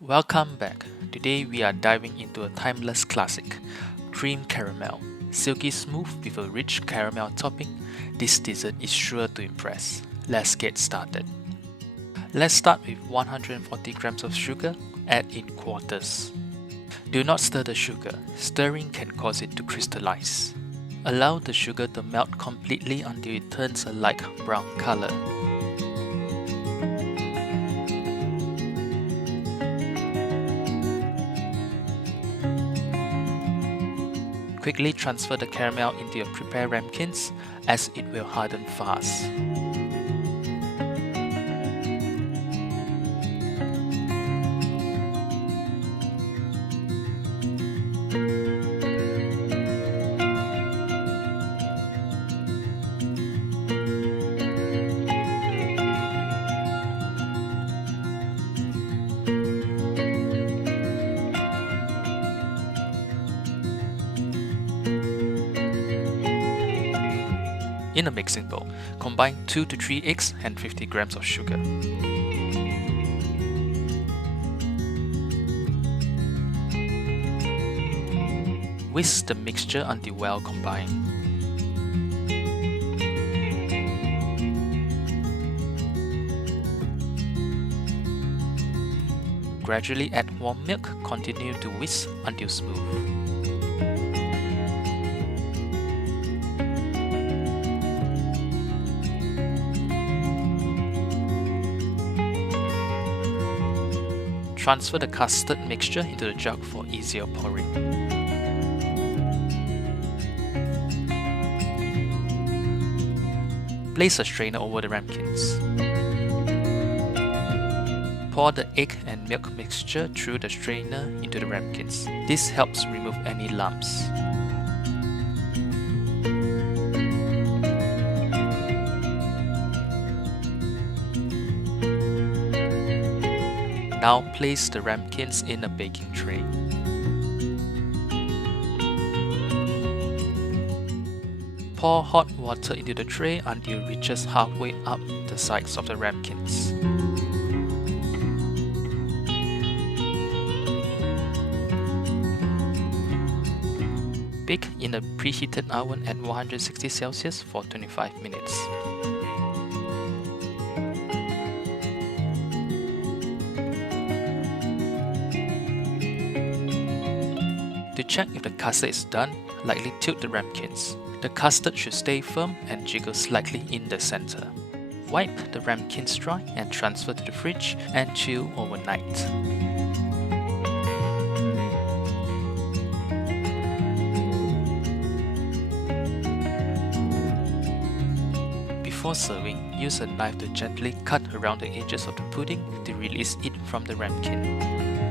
Welcome back. Today we are diving into a timeless classic, Crème Caramel. Silky smooth with a rich caramel topping, this dessert is sure to impress. Let's get started. Let's start with 140 grams of sugar, add in quarters. Do not stir the sugar, stirring can cause it to crystallize. Allow the sugar to melt completely until it turns a light brown color. Quickly transfer the caramel into your prepared ramekins as it will harden fast. In a mixing bowl, combine 2 to 3 eggs and 50 grams of sugar. Whisk the mixture until well combined. Gradually add warm milk, continue to whisk until smooth. Transfer the custard mixture into the jug for easier pouring. Place a strainer over the ramekins. Pour the egg and milk mixture through the strainer into the ramekins. This helps remove any lumps. Now place the ramekins in a baking tray. Pour hot water into the tray until it reaches halfway up the sides of the ramekins. Bake in a preheated oven at 160 Celsius for 25 minutes. To check if the custard is done, lightly tilt the ramekins. The custard should stay firm and jiggle slightly in the center. Wipe the ramekins dry and transfer to the fridge and chill overnight. Before serving, use a knife to gently cut around the edges of the pudding to release it from the ramekin.